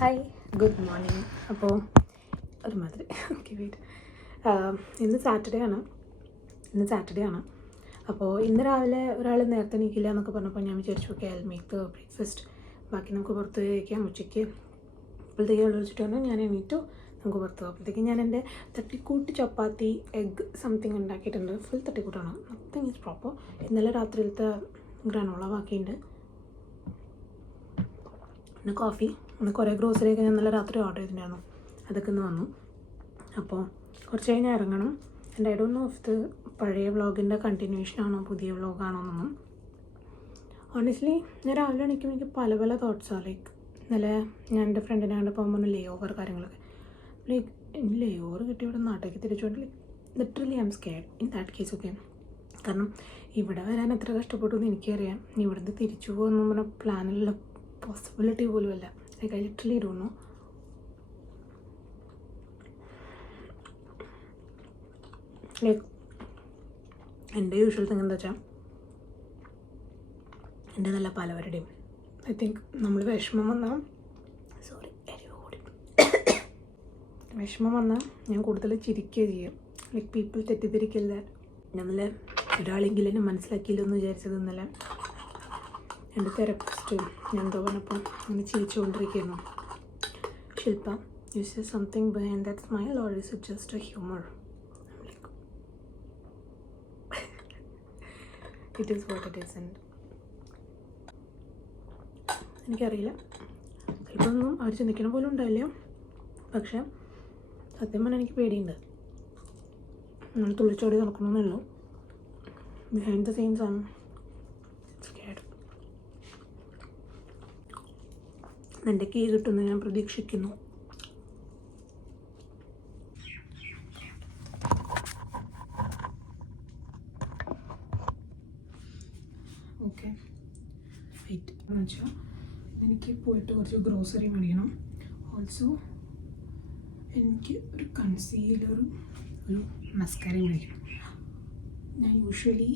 Hi, good morning. അപ്പോൾ ഒരുമാതിരി okay wait. ഇന്ന് സാറ്റർഡേ ആണ്. അപ്പോൾ ഇന്ന് രാവിലെ ഒരാൾ നേരത്തെ എണീക്കില്ല എന്നൊക്കെ പറഞ്ഞപ്പോൾ ഞാൻ വിചാരിച്ചു okay I make the breakfast, ബാക്കി നമുക്ക് പുറത്ത് പോയി കഴിക്കാം. ഉച്ചയ്ക്ക് അപ്പോഴത്തേക്ക് വെള്ളം ഒഴിച്ചിട്ടാണ് ഞാൻ എണീറ്റു. നമുക്ക് പുറത്ത് പോകും. അപ്പോഴത്തേക്ക് ഞാൻ എൻ്റെ തട്ടിക്കൂട്ട് ചപ്പാത്തി എഗ് സംതിങ് ഉണ്ടാക്കിയിട്ടുണ്ട്. ഫുൾ തട്ടിക്കൂട്ടാണ്, നത്തിങ് ഈസ് പ്രോപ്പർ. ഇന്നലെ രാത്രിയിലത്തെ ഗ്രാനോള ബാക്കിയുണ്ട്. പിന്നെ കോഫി, പിന്നെ കുറേ ഗ്രോസറിയൊക്കെ ഞാൻ ഇന്നലെ രാത്രി ഓർഡർ ചെയ്തിട്ടുണ്ടായിരുന്നു, അതൊക്കെ ഇന്ന് വന്നു. അപ്പോൾ കുറച്ച് കഴിഞ്ഞാൽ ഇറങ്ങണം. And I don't know if ഇത് പഴയ വ്ളോഗിൻ്റെ കണ്ടിന്യൂഷൻ ആണോ പുതിയ വ്ളോഗാണോ എന്നൊന്നും. ഓണസ്റ്റ്ലി ഞാൻ രാവിലെ എണീക്കുമ്പോൾ എനിക്ക് പല പല തോട്ട്സാണ്. ലൈക്ക് ഇന്നലെ ഞാൻ എൻ്റെ ഫ്രണ്ടിനെ കണ്ട് പോകുമ്പോൾ ലേ ഓവർ കാര്യങ്ങളൊക്കെ, ലൈക്ക് ലേ ഓവർ കിട്ടി ഇവിടെ നാട്ടിലേക്ക് തിരിച്ചുകൊണ്ട് like literally I am scared in that case. ഒക്കെ കാരണം ഇവിടെ വരാൻ എത്ര കഷ്ടപ്പെട്ടു എന്ന് എനിക്കറിയാം. ഇവിടുന്ന് തിരിച്ചു പോകുന്ന പറഞ്ഞ പ്ലാനിലുള്ള പോസിബിലിറ്റി പോലും അല്ല. Like I literally don't know. Like എൻ്റെ യൂഷ്വൽ തിങ് എന്താ വെച്ചാൽ എൻ്റെ നല്ല പലവരുടെയും ഐ തിങ്ക് നമ്മൾ വിഷമം വന്നാൽ ഞാൻ കൂടുതൽ ചിരിക്കുകയോ ചെയ്യും. ലൈക്ക് പീപ്പിൾ തെറ്റിദ്ധരിക്കില്ല. ഇന്നലെ ഒരാളെങ്കിലും എന്നെ മനസ്സിലാക്കിയില്ലോ എന്ന് വിചാരിച്ചത് ഇന്നലെ എൻ്റെ തെറപ്പിസ്റ്റ് ഞാൻ എന്തോ പറഞ്ഞപ്പോൾ അങ്ങനെ ചിരിച്ചുകൊണ്ടിരിക്കുന്നു. Shilpa, you say something behind that smile or is it just a humour? It is what it is. And എനിക്കറിയില്ല, ചിലപ്പോൾ ഒന്നും അവർ ചിന്തിക്കണ പോലും ഉണ്ടാവില്ല. പക്ഷേ സത്യം പറഞ്ഞാൽ എനിക്ക് പേടിയുണ്ട്. നമ്മൾ തുള്ളിച്ചോടി നടക്കണമെന്നുള്ളൂ. ബിഹൈൻഡ് ദ സീൻസ് ആണ് സ്കേർഡ്. എൻ്റെ കീ കിട്ടുമെന്ന് ഞാൻ പ്രതീക്ഷിക്കുന്നു. ഓക്കെ വെയിറ്റ് എന്ന് വെച്ചാൽ എനിക്ക് പോയിട്ട് കുറച്ച് ഗ്രോസറി മേടിക്കണം. ഓൾസോ എനിക്ക് ഒരു കൺസീലറും ഒരു മസ്കാരയും മേടിക്കണം. ഞാൻ യൂഷ്വലി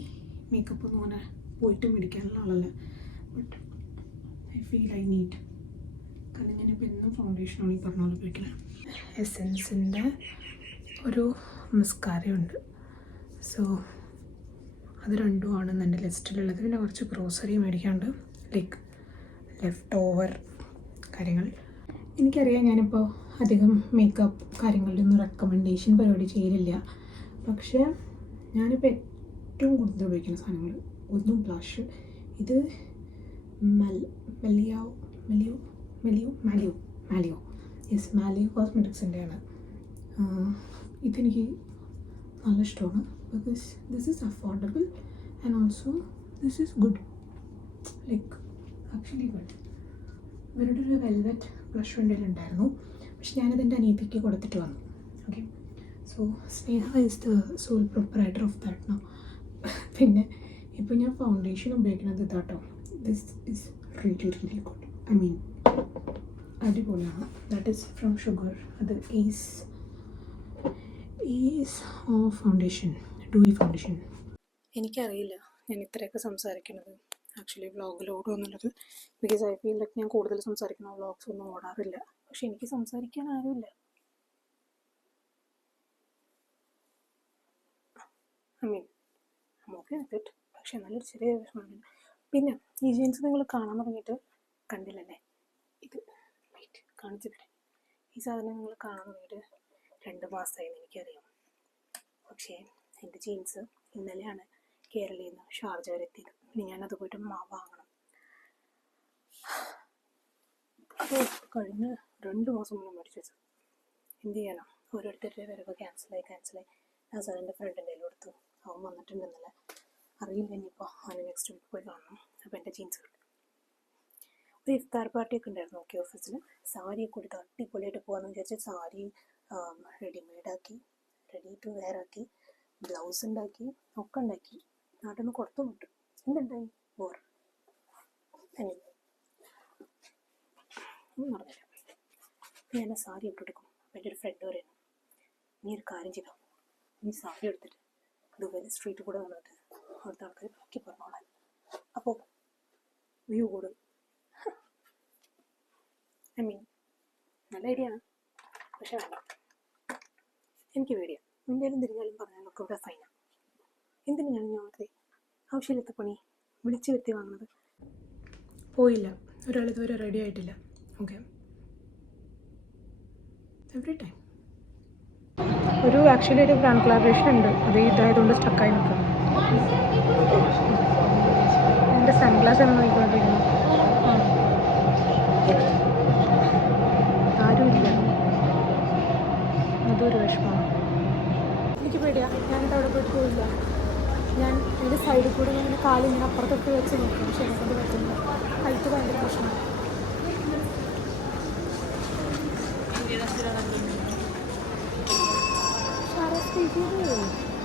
മേക്കപ്പ് ഒന്നും അങ്ങനെ പോയിട്ട് മേടിക്കാനുള്ള ആളല്ല, but I feel I need. കാരണം ഞാനിപ്പോൾ എന്നും ഫൗണ്ടേഷനാണ് ഈ പറഞ്ഞ പോലെ ഉപയോഗിക്കുന്നത്. എസെൻസിൻ്റെ ഒരു മസ്കാരയുണ്ട്. സോ അത് രണ്ടുമാണ് എൻ്റെ ലിസ്റ്റിലുള്ളത്. പിന്നെ കുറച്ച് ഗ്രോസറി മേടിക്കാണ്ട്, ലൈക്ക് ലെഫ്റ്റ് ഓവർ കാര്യങ്ങൾ. എനിക്കറിയാം ഞാനിപ്പോൾ അധികം മേക്കപ്പ് കാര്യങ്ങളുടെ ഒന്നും റെക്കമെൻഡേഷൻ പരിപാടി ചെയ്യലില്ല. പക്ഷേ ഞാനിപ്പോൾ ഏറ്റവും കൂടുതൽ ഉപയോഗിക്കുന്ന സാധനങ്ങൾ ഒന്നും ബ്ലഷ്. ഇത് മാലിയോ കോസ്മെറ്റിക്സിൻ്റെയാണ്. ഇതെനിക്ക് നല്ല ഇഷ്ടമാണ്. Because this is affordable and also this is good. Like actually good. ഇവരുടെ ഒരു വെൽവെറ്റ് ബ്ലഷ് എൻ്റെ ഉണ്ടായിരുന്നു, പക്ഷെ ഞാനതെൻ്റെ അനിയത്തിക്ക് കൊടുത്തിട്ട് വന്നു. Okay, so Sneha is the sole proprietor of that now. പിന്നെ ഇപ്പോൾ ഞാൻ ഫൗണ്ടേഷൻ ഉപയോഗിക്കുന്നത് ഇതാട്ടോ. This is really good. I mean അടിപൊളിയാണ്. That is from Sugar. അത് ഈസ് ഫൗണ്ടേഷൻ, ഡൂയി ഫൗണ്ടേഷൻ. എനിക്കറിയില്ല ഞാൻ ഇത്രയൊക്കെ സംസാരിക്കുന്നത് ആക്ച്വലി വ്ളോഗിൽ ഓടുക എന്നുള്ളത്. ബിക്കോസ് ഐ ഫീൽ ലൈക്ക് ഞാൻ കൂടുതൽ സംസാരിക്കുന്ന വ്ളോഗ്സ് ഒന്നും ഓടാറില്ല. പക്ഷെ എനിക്ക് സംസാരിക്കാൻ ആരുമില്ല. ഐ മീൻ ഓക്കെ വിത്ത്, പക്ഷെ നല്ലൊരു ചെറിയ വിഷമമുണ്ട്. പിന്നെ ഈ ജീൻസ് നിങ്ങൾ കാണാൻ തുടങ്ങിയിട്ട് കണ്ടില്ലല്ലേ? ഇത് വെയിറ്റ് കാണിച്ചു തരാം. ഈ സാധനം നിങ്ങൾ കാണാൻ തുടങ്ങിയിട്ട് 2 മാസമായി എനിക്കറിയാം. പക്ഷേ എൻ്റെ ജീൻസ് ഇന്നലെയാണ് കേരളയിൽ നിന്ന് ഷാർജ വരെ എത്തിയത്. ഇനി ഞാനത് പോയിട്ട് വാങ്ങണം. അത് കഴിഞ്ഞ് 2 മാസം മുന്നേ മേടിച്ച് വെച്ചത്. എന്ത് ചെയ്യാനോ, ഓരോരുത്തരുടെ വരവ് ക്യാൻസലായി. ഞാൻ സാർ എൻ്റെ ഫ്രണ്ടിൻ്റെ കയ്യിൽ കൊടുത്തു. അവൻ വന്നിട്ടുണ്ടെന്നല്ല അറിയില്ല. ഇനിയിപ്പോൾ അവന് നെക്സ്റ്റ് വീക്ക് പോയി കാണണം. അപ്പോൾ എൻ്റെ ജീൻസ് കിട്ടും. ഒരു ഇഫ്താർ പാർട്ടിയൊക്കെ ഉണ്ടായിരുന്നു ഓക്കെ ഓഫീസിൽ. സാരിയൊക്കെ കൊടുത്ത് അടിപൊളിയായിട്ട് പോകാമെന്ന് വിചാരിച്ച് സാരി റെഡിമെയ്ഡാക്കി, റെഡി ടു വെയർ ആക്കി, ബ്ലൗസ് ഉണ്ടാക്കി, ഒക്കെ ഉണ്ടാക്കി. നാട്ടിൽ നിന്ന് കൊടുത്തു വിട്ടു. എന്തുണ്ടായി? ബോർ ഒന്നും പറഞ്ഞില്ല. ഞാൻ സാരി ഇട്ടെടുക്കും. അപ്പം എൻ്റെ ഒരു ഫ്രണ്ട് പറയുന്നു, നീ ഒരു കാര്യം ചെയ്തോ, നീ സാരി എടുത്തിട്ട് ദുബൈയിൽ സ്ട്രീറ്റ് കൂടെ വന്നിട്ട് അവിടുത്തെ ആൾക്കാർ ബാക്കി പറഞ്ഞോളാം. അപ്പോൾ വ്യൂ കൂടും. ഐ മീൻ നല്ല ഐഡിയ ആണ്, പക്ഷെ വേണ്ട. എനിക്ക് പേടിയാണ്. മുന്നേലും തിരിഞ്ഞാലും പറഞ്ഞാലൊക്കെ ഇവിടെ ഫൈനാണ്. എന്തിനാണ് ഞാൻ ആവശ്യമില്ലാത്ത പണി വിളിച്ചു വരുത്തി വാങ്ങുന്നത്? പോയില്ല, ഒരാളിതുവരെ റെഡി ആയിട്ടില്ല. ഓക്കെ, എവറി ടൈം ആക്ച്വലി ഒരു ബ്രാൻഡ് കൊളാബറേഷൻ ഉണ്ട്, അത് ഇതായതുകൊണ്ട് സ്റ്റക്കായി നിൽക്കും. എൻ്റെ സൺഗ്ലാസ് എന്ന് നോക്കിക്കൊണ്ടിരിക്കുന്നു. ആരുമില്ല, അതൊരു വിഷമമാണ്. എനിക്ക് പേടിയാണ്, ഞാനിത് അവിടെ പോയിട്ട് പോയില്ല. ഞാൻ എൻ്റെ സൈഡിൽ കൂടെ ഇങ്ങനെ കാലിങ്ങനെ അപ്പുറത്തൊക്കെ വെച്ച് നോക്കും, പക്ഷെ എനിക്കത് പറ്റുന്നില്ല. ഹൈറ്റ് ഭയങ്കര പ്രശ്നമാണ്.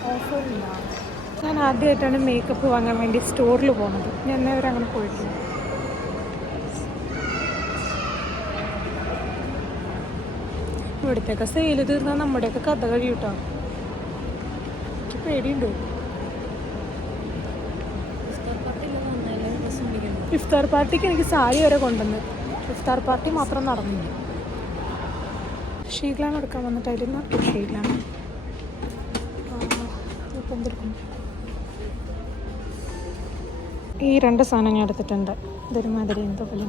ഓഫറുണ്ടാവും. ഞാൻ ആദ്യമായിട്ടാണ് മേക്കപ്പ് വാങ്ങാൻ വേണ്ടി സ്റ്റോറിൽ പോകുന്നത്. ഞാൻ എന്നവരെ അങ്ങനെ പോയിട്ടില്ല. ഇവിടുത്തെയൊക്കെ സെയിൽ തീർന്നാൽ നമ്മുടെയൊക്കെ കഥ കഴിയും കേട്ടോ. എനിക്ക് പേടിയുണ്ട്. ഇഫ്താർ പാർട്ടിക്ക് എനിക്ക് സാരി വരെ കൊണ്ടുവന്ന്, ഇഫ്താർ പാർട്ടി മാത്രം നടന്നില്ല. ഷീഗ്ലാണ് എടുക്കാൻ വന്നിട്ട് അതിൽ നിന്ന് ഷീഗ്ലാണ് ഇപ്പം എന്തെടുക്കും. ഈ 2 സാധനം ഞാൻ എടുത്തിട്ടുണ്ട്. ഇതൊരു മാതിരി എന്തോ പോലെ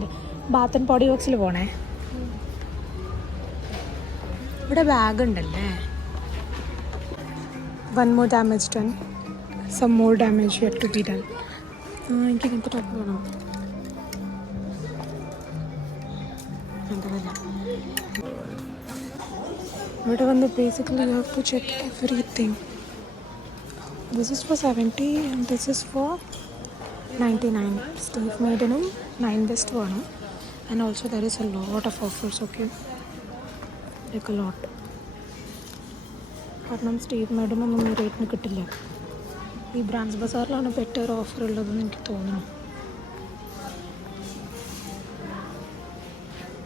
ബാത്ത് ആൻഡ് ബോഡി വർക്സിൽ പോണേ. ഇവിടെ ബാഗ് ഉണ്ടല്ലേ. 1 more damage done, some more damage yet to be done. എനിക്ക് ഇങ്ങനത്തെ ടോപ്പ് വേണം. ഇവിടെ വന്ന് basically you have to check everything. This is for 70 and this is for 99. Steve മെയ്ഡനും 9 West വേണം. And also there is a lot of offers, okay, like a lot. കാരണം Steve മെയ്ഡനൊന്നും ഈ റേറ്റിന് കിട്ടില്ല. ഈ ബ്രാൻഡ്സ് ബസാറിലാണ് ബെറ്റർ ഓഫർ ഉള്ളതെന്ന് എനിക്ക് തോന്നുന്നു.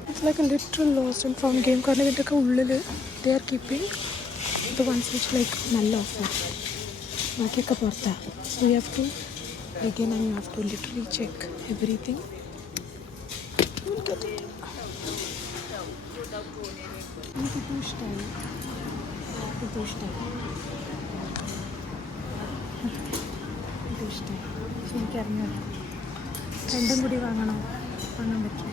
It's like a literal lost and found game. കാരണം ഇതിൻ്റെയൊക്കെ ഉള്ളിൽ they are keeping the ones which like നല്ല ഓഫർ, ബാക്കിയൊക്കെ പുറത്താണ്. So you have to again and you have to literally check everything. എനിക്കിപ്പോൾ ഇഷ്ടമായി, ഇത് ഇഷ്ടമായി. പക്ഷെ എനിക്കറിഞ്ഞൂടാ രണ്ടും കൂടി വാങ്ങാൻ പറ്റും.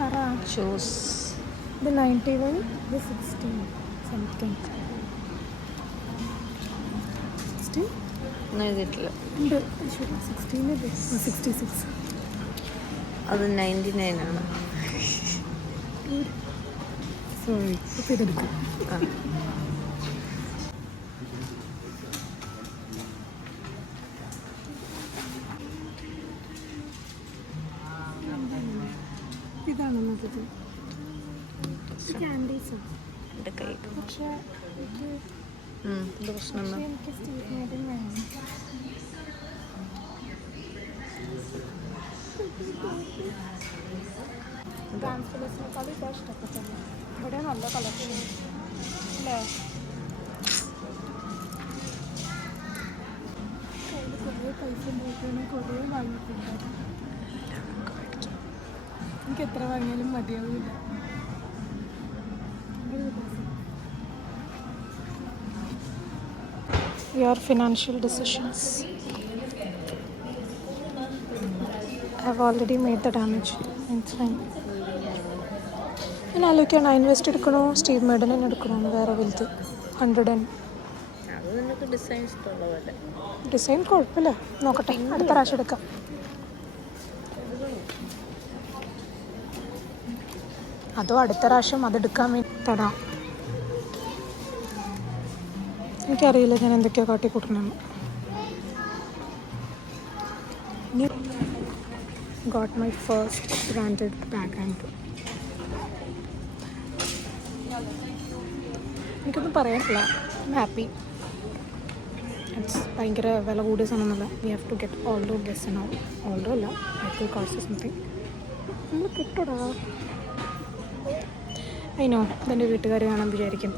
പറ. ഷൂസ് ഇത് 91, ഇത് 16 സംതിങ്. ഉണ്ട് 66. അത് 99 ആണ്. സോറി, അപ്പോൾ ഇതെടുക്കും. ഇതാണ് നോക്കിയത് ക്യാൻഡീസ്. പക്ഷേ പ്രശ്നം എനിക്ക് സ്റ്റീവ് മെയ്ഡൻ വേണം. ഡാൻസിനേക്കാൾ ഇതാ ഇഷ്ടപ്പെട്ടത്. ഇവിടെ നല്ല കളക്ഷൻ അല്ലേ. കയ്യിൽ കുറേ പൈസ ഉണ്ടായിട്ടാണ് കുറേ വാങ്ങിയിട്ടുണ്ട്. എനിക്ക് എത്ര വാങ്ങിയാലും മതിയാവില്ല. Your financial decisions. I have already made the damage. It's fine. ഞാൻ ആലോചിക്കാം 9 West എടുക്കണോ സ്റ്റീവ് മെയ്ഡൻ തന്നെ എടുക്കണോ എന്ന്. വേറെ വലുത് 100. ഡിസൈൻ കുഴപ്പമില്ല, നോക്കട്ടെ, അടുത്ത പ്രാവശ്യം എടുക്കാം. അതോ അടുത്ത പ്രാവശ്യം അതെടുക്കാൻ വേണ്ടി തടാം. എനിക്കറിയില്ല ഞാൻ എന്തൊക്കെയോ കാട്ടിക്കൂട്ടണമെന്ന്. Got my first branded bag and എനിക്കൊന്നും പറയാനില്ല. I happy. ഇറ്റ്സ് ഭയങ്കര വില കൂടിയ സാധനമൊന്നുമല്ല. We have to get Aldo Guess and Aldo അല്ല, ഐ കോസ്റ്റ് സംതിങ്. നമ്മൾ കിട്ടൂടാ. അതിനോ ഇതെൻ്റെ വീട്ടുകാർ കാണാൻ വിചാരിക്കും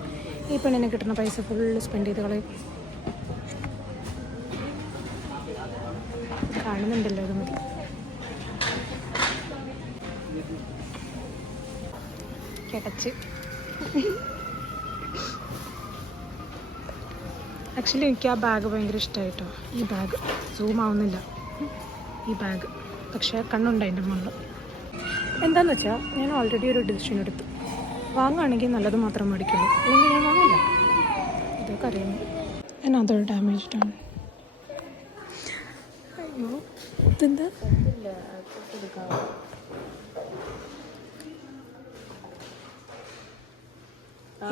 ഈ പെണ്ണിനെ കിട്ടുന്ന പൈസ ഫുള്ള് സ്പെൻഡ് ചെയ്ത് കളയും. കാണുന്നുണ്ടല്ലോ അത് മതി. കിടച്ച്. ആക്ച്വലി എനിക്ക് ആ ബാഗ് ഭയങ്കര ഇഷ്ടമായിട്ടോ. ഈ ബാഗ് സൂം ആവുന്നില്ല, ഈ ബാഗ്. പക്ഷേ കണ്ണുണ്ട് അതിൻ്റെ മുകളിൽ. എന്താണെന്ന് വെച്ചാൽ ഞാൻ ഓൾറെഡി ഒരു ഡിസിഷൻ എടുത്തു. വാങ്ങുകയാണെങ്കിൽ നല്ലത് മാത്രം മേടിക്കുള്ളൂ, അല്ലെങ്കിൽ ഞാൻ വാങ്ങില്ല. ഇതൊക്കെ അറിയുന്നു. ഞാൻ അതൊരു ഡാമേജ്ഡ് ആണ്. അയ്യോ ഇതെന്താ?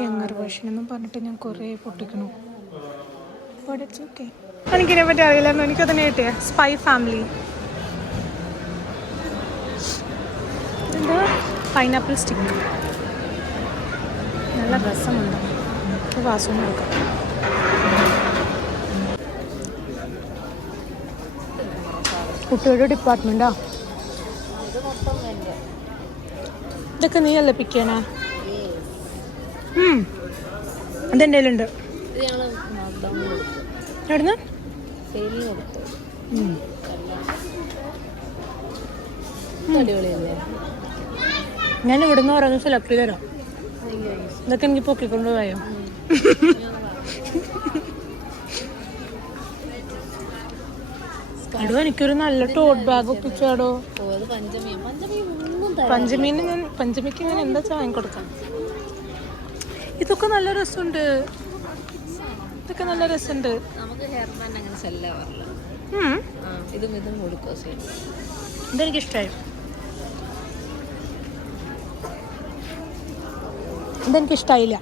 യങ്ങർ വേർഷൻ എന്നും പറഞ്ഞിട്ട് ഞാൻ കുറേ പൊട്ടിക്കണു. But it's okay. എനിക്കിതിനെ പറ്റി അറിയില്ലായിരുന്നു. എനിക്കതിനെ കിട്ടിയ സ്പൈ ഫാമിലി. ഇതെന്താ? Pineapple stick. നല്ല രസമുണ്ട്. വാസവും നോക്കാം. കുട്ടിയുടെ ഡിപ്പാർട്ട്മെൻറ്റാ. ഇതൊക്കെ നീയല്ലേ പിക്കാനാ? അതെൻ്റെ കയ്യിലുണ്ട്. എവിടുന്ന്? ഞാൻ ഇവിടുന്ന് ഓരോന്ന് സെലക്ട് ചെയ്ത് തരാം. ഇതൊക്കെ എനിക്ക് പൊക്കിക്കൊണ്ട് പോയോ? അടോ എനിക്കൊരു നല്ല ടോട്ട് ബാഗ് ഒപ്പിച്ചാടോ. പഞ്ചമിക്ക് ഞാൻ എന്താ വാങ്ങിക്കൊടുക്കാം. ഇതൊക്കെ നല്ല രസമുണ്ട്. ഇതൊക്കെ നല്ല രസമുണ്ട്. ഇതെനിക്കിഷ്ടമായി. ഇതെനിക്കിഷ്ടമായില്ല.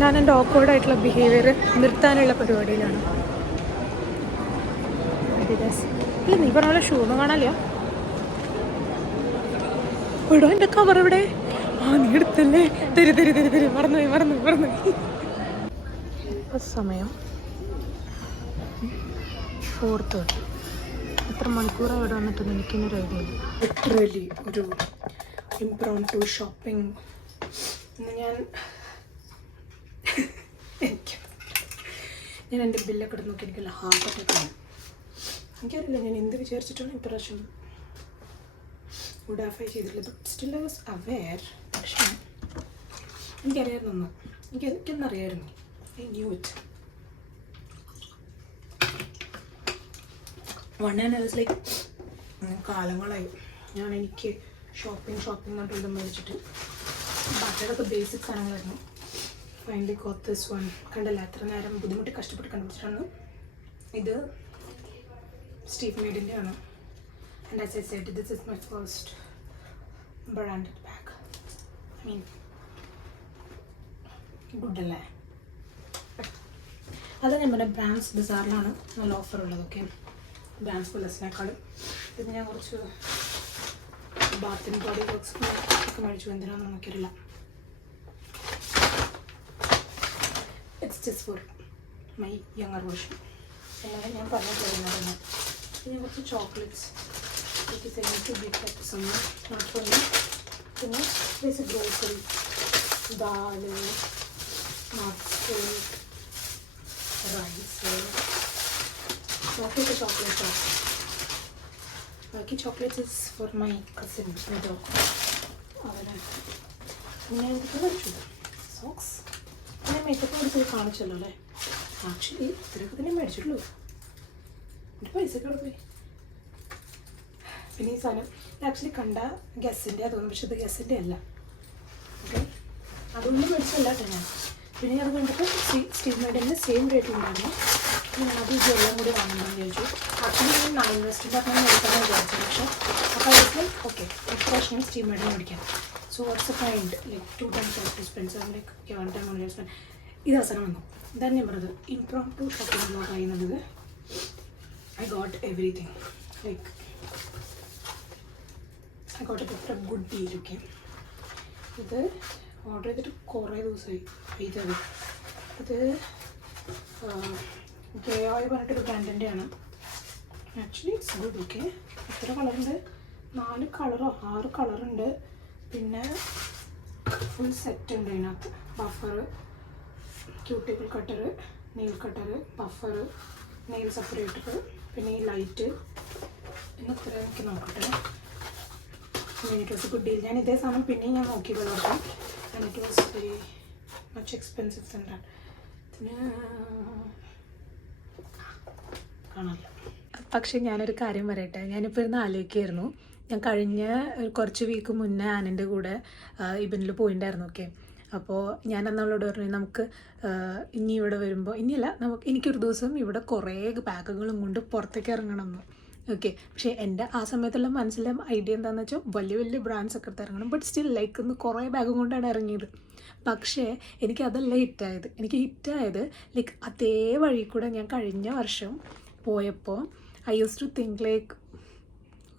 ഞാൻ എൻ്റെ ഓക്വേർഡായിട്ടുള്ള ബിഹേവിയർ നിർത്താനുള്ള പരിപാടിയിലാണ്. ഇല്ല, നീ പറഞ്ഞ പോലെ ഷൂ ഒന്നും കാണാനില്ല. എടോ എൻ്റെ കവർ ഇവിടെ. നീ എടുത്തല്ലേ? തരി മറന്നുപോയി. സമയം 4:30. എത്ര മണിക്കൂറാണ് ഇവിടെ വന്നിട്ടെന്ന് എനിക്കിനൊരു ഐഡിയ ഇല്ല. ലിറ്ററലി ഒരു ഇംപ്രോംപ്റ്റു ഷോപ്പിംഗ്. ഞാൻ എൻ്റെ ബില്ലൊക്കെ എടുത്ത് നോക്കി എനിക്കല്ല ഹാർട്ട് അറ്റാക്കാണ്. എനിക്കറിയില്ല ഞാൻ എന്ത് വിചാരിച്ചിട്ടാണ് ഇപ്രാവശ്യം ഉഡാഫൈ ചെയ്തിട്ടില്ല. But still I was aware. പക്ഷേ എനിക്കറിയായിരുന്നു, എനിക്കെന്നറിയായിരുന്നു. I knew it. I was like, കാലങ്ങളായി എനിക്ക് ഷോപ്പിംഗ് ആയിട്ട് മേടിച്ചിട്ട് ബാക്കിയൊക്കെ ബേസിക് സാധനങ്ങളായിരുന്നു. Finally got this one. കണ്ടല്ല, എത്ര നേരം ബുദ്ധിമുട്ടി കഷ്ടപ്പെട്ട് കണ്ടുപിടിച്ചിട്ടാണ്. ഇത് സ്റ്റീവ് മേഡിൻ്റെ ആണ്. And as I said, this is my first branded bag. I mean good അല്ലേ? അത് ഞാൻ പറഞ്ഞ ബ്രാൻഡ്സ് ബസാറിലാണ് നല്ല ഓഫർ ഉള്ളതൊക്കെ. ബ്രാൻഡ്സ് പ്ലസിനേക്കാളും ഇത് ഞാൻ കുറച്ച് ബാത്തിൻ ബോഡി വർക്ക്സ് ഒക്കെ മേടിച്ചു. എന്തിനാണെന്ന് നമുക്കറിയില്ല. It's just for my younger version. എന്നാലും ഞാൻ പറഞ്ഞിട്ടുള്ളത് ഞാൻ കുറച്ച് ചോക്ലേറ്റ്സ് പിന്നെ ബേസിക് ഗ്രോസറി, ദാല്, നട്ട്സ്, റൈസ്, ചോക്ലേറ്റ്. ബാക്കി chocolates is for my cousin. അവന് ഞാൻ എന്തൊക്കെ മേടിച്ചു. സോക്സ് ഞാൻ മേക്കപ്പ് മേടിച്ചത് കാണിച്ചല്ലോ അല്ലേ? ആക്ച്വലി ഇത്രയൊക്കെ തന്നെ മേടിച്ചിട്ടുള്ളൂ. എൻ്റെ പൈസയൊക്കെ അവിടെ പോയി. പിന്നെ ഈ സാധനം ആക്ച്വലി കണ്ട ഗസ്സിൻ്റെ തോന്നും, പക്ഷെ ഇത് ഗസ്സിൻ്റെ അല്ല. ഓക്കെ, അതൊന്നും മേടിച്ചല്ല കേട്ടോ ഞാൻ. പിന്നെ അത് കണ്ടിട്ട് സ്റ്റീവ് മേഡിൻ്റെ സെയിം റേറ്റിലുണ്ടായിരുന്നു. ഞാൻ അത് ഇതെല്ലാം കൂടി വാങ്ങണമെന്ന് വിചാരിച്ചു. ആക്ച്വലി ഞാൻ ഇൻവെസ്റ്റ് പറഞ്ഞാൽ മേടിക്കാമെന്ന് വിചാരിച്ചു. പക്ഷേ അപ്പോൾ അതിൽ ഓക്കെ ഇപ്രാവശ്യം സ്റ്റീവ് മേഡിന് മേടിക്കാം. So what's a find like 2 times I have to spend. So I'm like, okay, 1 time only I spend. ഇത് അവസാനം വന്നു. ഇതാണ് ഞാൻ പറഞ്ഞത് ഇംപ്രോംപ്റ്റു ഷോപ്പിംഗ് ബ്ലോഗ് ചെയ്യുന്നത്. I got everything. Like I got a good deal. Okay, ഇത് order ചെയ്തിട്ട് കുറേ ദിവസമായി. ഇത് ഗെയോയ് പറഞ്ഞിട്ടൊരു ബ്രാൻഡിൻ്റെ ആണ്. Actually it's good. ഓക്കെ, എത്ര കളറുണ്ട്? 4 കളറോ 6 കളറുണ്ട്. പിന്നെ ഫുൾ സെറ്റ് ഉണ്ട് അതിനകത്ത്. Buffer, cuticle cutter, nail cutter, buffer, nail separator, പിന്നെ ഈ ലൈറ്റ്. ഇന്ന് എത്ര എനിക്ക് നോക്കട്ടെ. It was A good deal. ഞാൻ ഇതേ സാധനം പിന്നെയും ഞാൻ നോക്കി കൊടുത്തു. And it was very much expensive than that. കാണാമല്ലോ. പക്ഷേ ഞാനൊരു കാര്യം പറയട്ടെ, ഞാനിപ്പോൾ ഇരുന്ന് ആലോചിക്കുകയായിരുന്നു. ഞാൻ കഴിഞ്ഞ കുറച്ച് വീക്ക് മുന്നേ ആനൻ്റെ കൂടെ ഇവനിൽ പോയിട്ടുണ്ടായിരുന്നു. ഓക്കെ, അപ്പോൾ ഞാൻ അന്നവളോട് പറഞ്ഞു നമുക്ക് ഇനി ഇവിടെ വരുമ്പോൾ ഇനിയല്ല എനിക്കൊരു ദിവസം ഇവിടെ കുറേ ബാഗുകളും കൊണ്ട് പുറത്തേക്ക് ഇറങ്ങണം എന്ന്. ഓക്കെ, പക്ഷേ എൻ്റെ ആ സമയത്തുള്ള മനസ്സിലെ ഐഡിയ എന്താണെന്ന് വെച്ചാൽ വലിയ വലിയ ബ്രാൻഡ്സ് ഒക്കെ എടുത്ത് ഇറങ്ങണം. ബട്ട് സ്റ്റിൽ ലൈക്ക് ഒന്ന് കുറേ ബാഗും കൊണ്ടാണ് ഇറങ്ങിയത്. പക്ഷേ എനിക്കതല്ല ഹിറ്റായത്. എനിക്ക് ഹിറ്റായത് ലൈക്ക് അതേ വഴി കൂടെ ഞാൻ കഴിഞ്ഞ വർഷം പോയപ്പോൾ I use to think like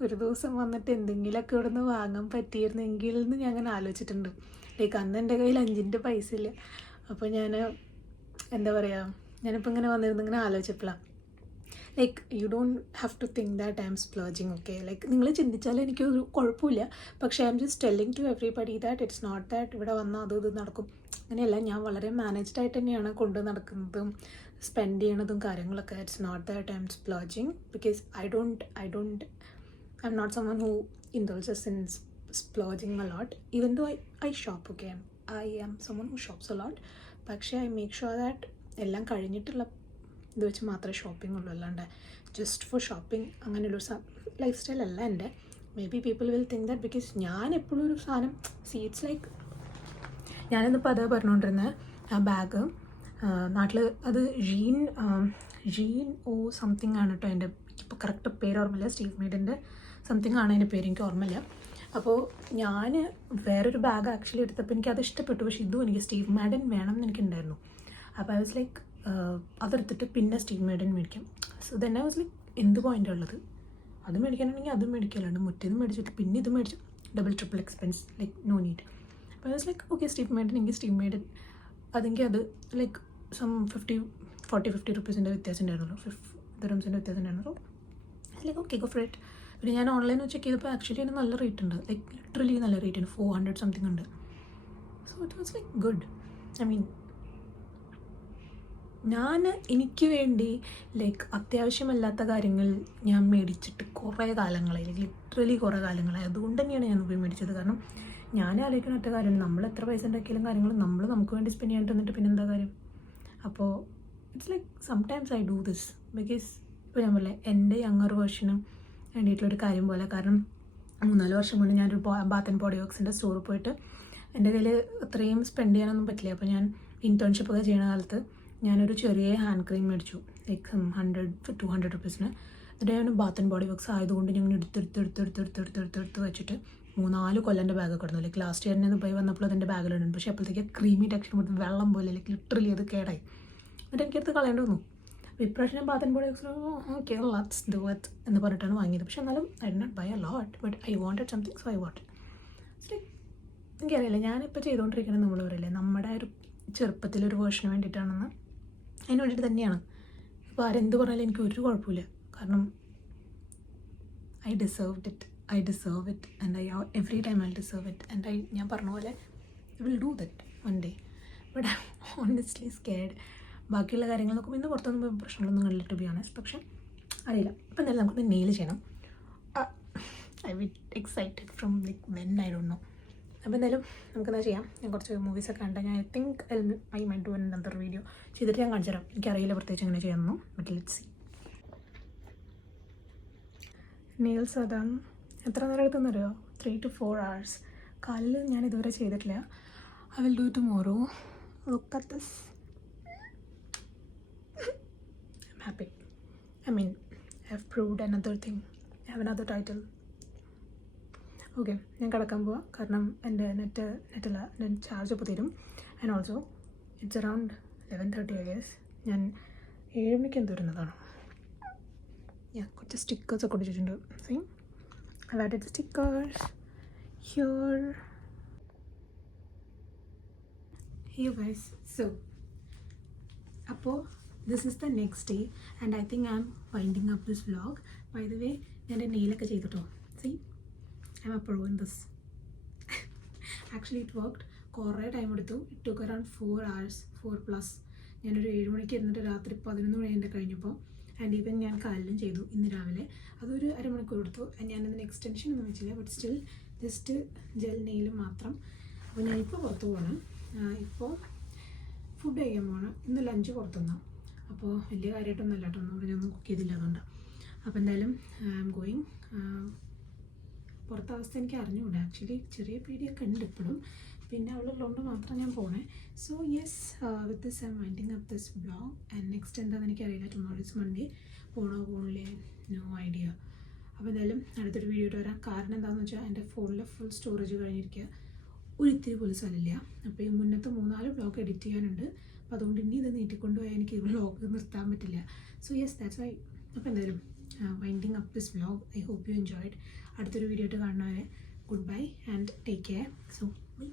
ഒരു ദിവസം വന്നിട്ട് എന്തെങ്കിലുമൊക്കെ ഇവിടെ നിന്ന് വാങ്ങാൻ പറ്റിയിരുന്നെങ്കിൽ എന്ന് ഞാൻ അങ്ങനെ ആലോചിച്ചിട്ടുണ്ട്. ലൈക്ക് അന്ന് എൻ്റെ കയ്യിൽ 5 പൈസ ഇല്ല. അപ്പോൾ ഞാൻ എന്താ പറയുക, ഞാനിപ്പോൾ ഇങ്ങനെ വന്നിരുന്നു ഇങ്ങനെ ആലോചിച്ചപ്പോഴാണ് like you don't have to think that I am splurging. Okay, like നിങ്ങൾ ചിന്തിച്ചാൽ എനിക്കൊരു കുഴപ്പമില്ല. പക്ഷേ I am just telling to everybody that it's not that ഇവിടെ വന്നാൽ അത് നടക്കും. അങ്ങനെയല്ല, ഞാൻ വളരെ മാനേജ്ഡ് ആയിട്ട് തന്നെയാണ് കൊണ്ട് നടക്കുന്നതും സ്പെൻഡ് ചെയ്യണതും കാര്യങ്ങളൊക്കെ. It's not that I am splurging because I'm not someone who indulges in splurging a lot, even though I shop. Okay, I am someone who shops a lot, പക്ഷേ I make sure that എല്ലാം കഴിഞ്ഞിട്ടുള്ള ഇത് വെച്ച് മാത്രമേ shopping ഉള്ളൂ. അല്ലാണ്ട് just for shopping അങ്ങനെയുള്ളൊരു life style അല്ല എൻ്റെ. May be people will think that because ഞാൻ എപ്പോഴും ഒരു സാധനം ഇറ്റ്സ് ലൈക്ക് ഞാനിന്നിപ്പോൾ അത് പറഞ്ഞുകൊണ്ടിരുന്നത് ആ ബാഗ് നാട്ടിൽ അത് ജീൻ ഓ സംതിങ് ആണ് കേട്ടോ. എൻ്റെ ഇപ്പോൾ കറക്റ്റ് പേര് ഓർമ്മയില്ല. സ്റ്റീവ് മേഡിൻ്റെ സംതിങ് ആണ് അതിൻ്റെ പേര്, എനിക്ക് ഓർമ്മയില്ല. അപ്പോൾ ഞാൻ വേറൊരു ബാഗ് ആക്ച്വലി എടുത്തപ്പോൾ എനിക്കത് ഇഷ്ടപ്പെട്ടു. പക്ഷേ ഇതും എനിക്ക് സ്റ്റീവ് മാഡൻ വേണം എന്ന് എനിക്കുണ്ടായിരുന്നു. അപ്പോൾ ഐ വാസ് ലൈക്ക് അതെടുത്തിട്ട് പിന്നെ സ്റ്റീവ് മാഡൻ മേടിക്കാം. So then I was like എന്ത് പോയിൻ്റ് ഉള്ളത്, അത് മേടിക്കാനാണെങ്കിൽ അതും മേടിക്കലുണ്ട്. മുറ്റേത് മേടിച്ചിട്ട് പിന്നെ ഇത് മേടിച്ചു double triple expense, like no need. അപ്പോൾ I was like okay Steve Madden എങ്കിൽ സ്റ്റീവ് മാഡൻ അതെങ്കിൽ അത് ലൈക്ക് സം 50 റുപ്പീസിൻ്റെ വ്യത്യാസം ഉണ്ടായിരുന്നല്ലോ, 50 ദിർഹംസിൻ്റെ വ്യത്യാസം ഉണ്ടായിരുന്നല്ലോ. Like okay go for it. പിന്നെ ഞാൻ ഓൺലൈനിൽ ചെക്ക് ചെയ്തപ്പോൾ ആക്ച്വലി അതിന് നല്ല റേറ്റ് ഉണ്ട്, ലൈക്ക് ലിറ്ററലി നല്ല റേറ്റ് ഉണ്ട്, 400 സംതിങ് ഉണ്ട്. So it was like good. I മീൻ ഞാൻ എനിക്ക് വേണ്ടി ലൈക്ക് അത്യാവശ്യമല്ലാത്ത കാര്യങ്ങൾ ഞാൻ മേടിച്ചിട്ട് കുറേ കാലങ്ങളായി, ലിറ്ററലി കുറേ കാലങ്ങളായി. അതുകൊണ്ട് തന്നെയാണ് ഞാൻ പോയി മേടിച്ചത്. കാരണം ഞാൻ ആലോചിക്കുന്ന ഒറ്റ കാര്യമാണ്, നമ്മൾ എത്ര പൈസ ഉണ്ടാക്കിയാലും കാര്യങ്ങൾ നമുക്ക് വേണ്ടി സ്പെൻഡ് ചെയ്യാൻ തന്നിട്ട് പിന്നെ എന്താ കാര്യം. അപ്പോൾ it's like sometimes I do this because ഇപ്പോൾ ഞാൻ പറയില്ലേ എൻ്റെ യങ്ങർ വേർഷനും വേണ്ടിയിട്ടുള്ളൊരു കാര്യം പോലെ. കാരണം 3-4 വർഷം മുന്നേ ഞാനൊരു ബാത്ത് ആൻഡ് ബോഡി വർക്സിൻ്റെ സ്റ്റോറിൽ പോയിട്ട് എൻ്റെ കയ്യിൽ അത്രയും സ്പെൻഡ് ചെയ്യാനൊന്നും പറ്റില്ല. അപ്പോൾ ഞാൻ ഇന്റേൺഷിപ്പ് ഒക്കെ ചെയ്യുന്ന കാലത്ത് ഞാനൊരു ചെറിയ ഹാൻഡ് ക്രീം മേടിച്ചു, ലൈക്ക് 100-200 റുപ്പീസിന്. എന്നിട്ട് ഞാൻ ബാത്ത് ആൻഡ് ബോഡി വർക്സ് ആയതുകൊണ്ട് ഞങ്ങൾ എടുത്ത് വെച്ചിട്ട് 3-4 കൊല്ലൻ്റെ ബാഗ് കിടന്നു. ലൈക്ക് ലാസ്റ്റ് ഇയർ ഞാൻ ദുബായ് വന്നപ്പോൾ അതിൻ്റെ ബാഗിലുണ്ട്. പക്ഷേ അപ്പോഴത്തേക്ക് ക്രീമി ടെക്സ്ചർ കൊടുത്ത് വെള്ളം പോലെ ലൈക്ക് ലിറ്ററലി അത് കേടായി. എന്നിട്ട് എനിക്കടുത്ത് കളയേണ്ടി വന്നു. ഇപ്രാവശ്യം ഞാൻ bath and body works okay let's do it എന്ന് പറഞ്ഞിട്ടാണ് വാങ്ങിയത്. പക്ഷേ എന്നാലും I did not buy a lot, but I wanted something, so I want it. എനിക്കറിയില്ല, ഞാനിപ്പോൾ ചെയ്തുകൊണ്ടിരിക്കുന്നത് നമ്മൾ പറയില്ലേ നമ്മുടെ ഒരു ചെറുപ്പത്തിലൊരു വേർഷന് വേണ്ടിയിട്ടാണെന്ന്, അതിന് വേണ്ടിയിട്ട് തന്നെയാണ്. ഇപ്പോൾ ആരെന്ത് പറഞ്ഞാലും എനിക്ക് ഒരു കുഴപ്പമില്ല. കാരണം I deserve it and every time I deserve it and ഞാൻ പറഞ്ഞ പോലെ I will do that one day. But I honestly scared. ബാക്കിയുള്ള കാര്യങ്ങൾ നോക്കുമ്പോൾ ഇന്ന് പുറത്തൊന്നും പ്രശ്നങ്ങളൊന്നും കണ്ടില്ല ടു ബി ഓണസ്റ്റ്. പക്ഷേ അറിയില്ല. ഇപ്പം എന്തായാലും നമുക്കൊന്ന് നെയിൽ ചെയ്യണം. I will excited from like when I don't know. അപ്പോൾ എന്തായാലും നമുക്കെന്താ ചെയ്യാം, ഞാൻ കുറച്ച് മൂവീസൊക്കെ കണ്ട ഞാൻ I think I my do another video ചെയ്തിട്ട് ഞാൻ കാണിച്ചു തരാം. എനിക്കറിയില്ല പ്രത്യേകിച്ച് എങ്ങനെ ചെയ്യാമെന്നോ, ബട്ട് ലെറ്റ്സ് സീ. നെയിൽസ് അതാണ് എത്ര നേരം എടുത്തെന്നറിയോ, 3 to 4 hours. കാലിൽ ഞാൻ ഇതുവരെ ചെയ്തിട്ടില്ല. I will do tomorrow. Look at this. I'm happy. I mean, I've proved another thing. I have another title. Okay, ഞാൻ കിടക്കാൻ പോവാം. കാരണം എൻ്റെ നെറ്റല്ല, എൻ്റെ ചാർജ് ഇപ്പോൾ തരും. And also it's around 11:30 I guess. ഞാൻ 7 മണിക്ക് എന്തുവരുന്നതാണ്. ഞാൻ കുറച്ച് സ്റ്റിക്കേഴ്സൊക്കെ ഒട്ടിച്ചിട്ടുണ്ട്. See I've added stickers here. Hey guys, so അപ്പോൾ this is the next day and I think I'm winding up this vlog. By the way, ഞാൻ എൻ്റെ നെയിലൊക്കെ ചെയ്തിട്ടോ. See, I'm a pro in this. Actually it worked. കുറേ time എടുത്തു. It took around 4 hours, 4+. ഞാനൊരു 7 മണിക്ക് ഇരുന്നിട്ട് രാത്രി 11 മണി എൻ്റെ കഴിഞ്ഞപ്പോൾ. ആൻഡ് ഈവൻ ഞാൻ കാലിലും ചെയ്തു ഇന്ന് രാവിലെ. അതൊരു അരമണിക്കൂർ എടുത്തു. ഞാൻ അതിന് എക്സ്റ്റൻഷൻ ഒന്നും വെച്ചില്ല, but still just gel nail മാത്രം. അപ്പോൾ ഞാനിപ്പോൾ പുറത്ത് പോകണം. ഇപ്പോൾ ഫുഡ് കഴിക്കാൻ പോകണം. ഇന്ന് ലഞ്ച് പുറത്തുനിന്നാണ്. അപ്പോൾ വലിയ കാര്യമായിട്ടൊന്നും അല്ല കേട്ടോ, ഒന്നും ഞാനൊന്നും കുക്ക് ചെയ്തില്ല അതുകൊണ്ടാണ്. അപ്പോൾ എന്തായാലും ഐ എം ഗോയിങ്. പുറത്തെ അവസ്ഥ എനിക്ക് അറിഞ്ഞുകൂടാ. ആക്ച്വലി ചെറിയ പേടിയൊക്കെ ഉണ്ട് ഇപ്പോഴും. പിന്നെ അവളുള്ളതുകൊണ്ട് മാത്രം ഞാൻ പോണേ. So yes, with this I M winding up this vlog. And next എന്താണെന്ന് എനിക്കറിയില്ല. Tomorrow is Monday. പോണില്ലേ, നോ ഐഡിയ. അപ്പോൾ എന്തായാലും അടുത്തൊരു വീഡിയോ ഇട്ട് വരാം. കാരണം എന്താണെന്ന് വെച്ചാൽ എൻ്റെ ഫോണിൽ ഫുൾ സ്റ്റോറേജ് കഴിഞ്ഞിരിക്കുക, ഒരിത്തിരി പോലും സ്ഥലമില്ല. അപ്പോൾ ഈ മുന്നത്തെ 3-4 വ്ളോഗ് എഡിറ്റ് ചെയ്യാനുണ്ട്. അപ്പോൾ അതുകൊണ്ട് ഇനി ഇത് നീട്ടിക്കൊണ്ടുപോയാൽ എനിക്ക് ഈ വ്ളോഗ് നിർത്താൻ പറ്റില്ല. So yes, that's why. അപ്പോൾ എന്തായാലും winding up this vlog. I hope you enjoyed. അടുത്തൊരു വീഡിയോ ആയിട്ട് കാണുന്നവരെ good bye and take care. So by.